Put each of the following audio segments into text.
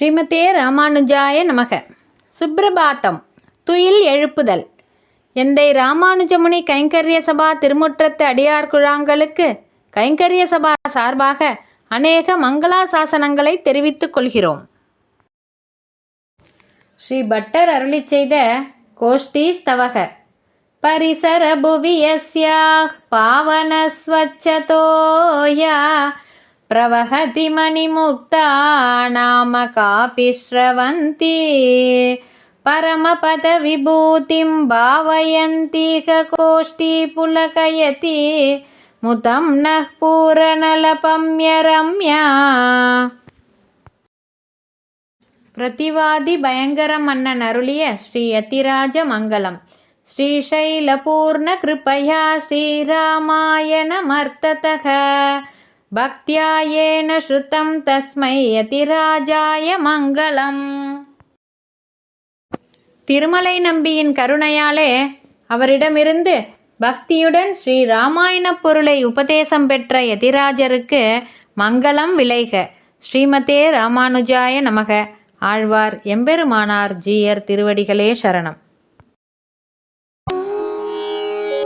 ஸ்ரீமதே ராமானுஜாய நமக. சுப்பிரபாத்தம் துயில் எழுப்புதல். எந்தை ராமானுஜமுனி கைங்கரிய சபா திருமுற்றத்து அடியார் குழாங்களுக்கு கைங்கரிய சபா சார்பாக அநேக மங்களாசாசனங்களை தெரிவித்துக் கொள்கிறோம். ஸ்ரீ பட்டர் அருளிச் செய்த கோஷ்டி ஸ்தவக. பரிசர புவியஸ்யா பாவன ஸ்வச்சதோயா प्रवहति मणिमुक्ता नाम कापि स्रवन्ती परमपदविभूतिं भावयन्ति ककोष्ठी पुलकयति मुतं नः पूरनलपम्य रम्या प्रतिवादिभयङ्गरम् अन्ननरुलिय श्रीयतिराजमङ्गलम् श्रीशैलपूर्णकृपया श्रीरामायणमर्ततः। பக்தியாயேன பக்தியா ஸ்ருதம் தஸ்மை யதிராஜாய மங்களம். திருமலை நம்பியின் கருணையாலே அவரிடமிருந்து பக்தியுடன் ஸ்ரீ ராமாயண பொருளை உபதேசம் பெற்ற யதிராஜருக்கு மங்களம் விளைக. ஸ்ரீமதே ராமானுஜாய நமக. ஆழ்வார் எம்பெருமானார் ஜீயர் திருவடிகளே சரணம்.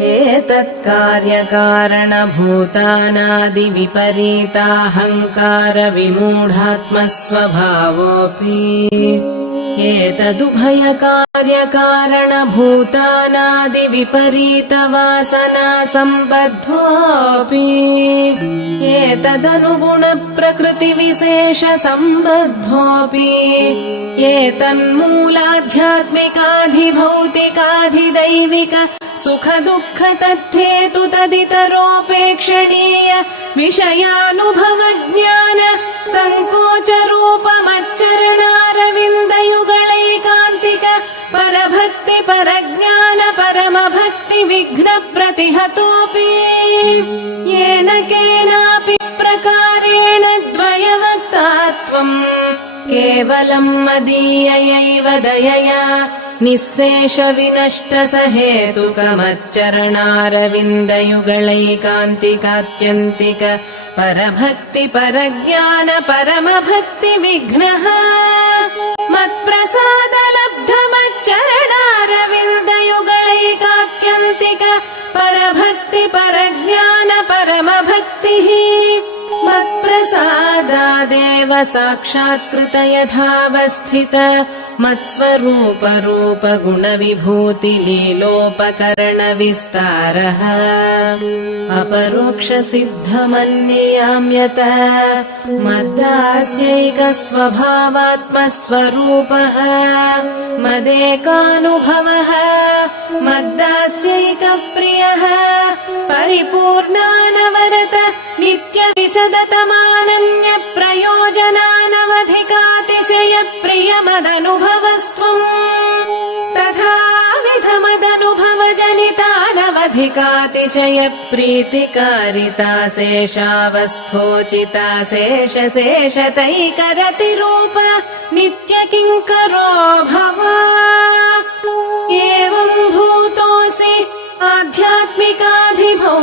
एतत्कार्यकारणभूतानादिविपरीताहङ्कारविमूढात्मस्वभावोऽपि। एतदुभयकार्यकारणभूतानादिविपरीतवासनासम्बद्धोऽपि। एतदनुगुणप्रकृतिविशेषसम्बद्धोऽपि। एतन्मूलाध्यात्मिकाधिभौतिकाधिदैविक सुखदुःख तद्धेतु तदितरोपेक्षणीय विषयानुभवज्ञान सङ्कोचरूपमच्चरणारविन्दयुगलैकान्तिक परभक्ति परज्ञान परमभक्ति विघ्न प्रतिहतोऽपि येन केनापि प्रकारेण द्वयवक्तात्वम् केवलम् मदीययैव दयया निःशेष विनष्ट स हेतुकमच्चरणारविन्दयुगलैकान्तिकात्यन्तिक परभक्ति परज्ञान परमभक्ति विघ्नः। परभक्ति परज्ञान परमभक्तिः मत्प्रसादादेव साक्षात्कृत यथावस्थित मत्स्वरूप रूप गुणविभूति लीलोपकरण विस्तारः अपरोक्ष सिद्धमन्ययाम्यत मद्दास्यैक स्वभावात्मस्वरूपः मदेकानुभवः मद्दास्यैक प्रियः परिपूर्णानवरत नित्यविशदतमानन्य प्रयोजनानवधिकातिशय प्रियमदनुभवस्त्वम् तथा विधमदनुभव जनितानव राधिकातिशयप्रीतिकारिता शेषावस्थोचिता शेषशेषतैकरतिरूप नित्यकिङ्करो भव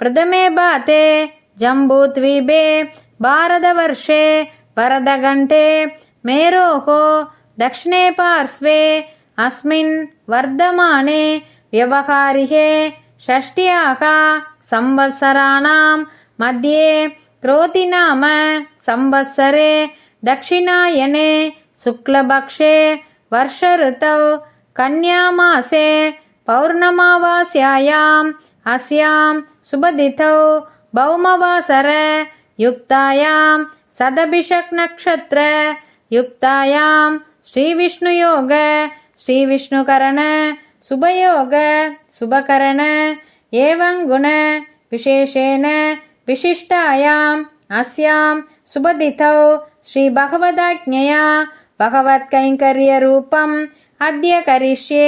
प्रथमे बाते जम्बूद्वीपे भारतवर्षे वरदघण्टे मेरोः दक्षिणे पार्श्वे अस्मिन् वर्धमाने व्यवहारिके षष्ट्याः संवत्सराणां मध्ये क्रोतिनाम संवत्सरे दक्षिणायने शुक्लपक्षे वर्षऋतौ कन्यामासे पौर्णमावास्यायाम् अस्यां शुभतिथौ भौमवासर युक्तायां सदभिषक् नक्षत्र युक्तायां श्रीविष्णुयोग श्रीविष्णुकरण शुभयोग शुभकरण एवं गुण विशेषेण विशिष्टायाम् अस्यां शुभतिथौ श्रीभगवदाज्ञया भगवत्कैङ्कर्यरूपम् अद्य करिष्ये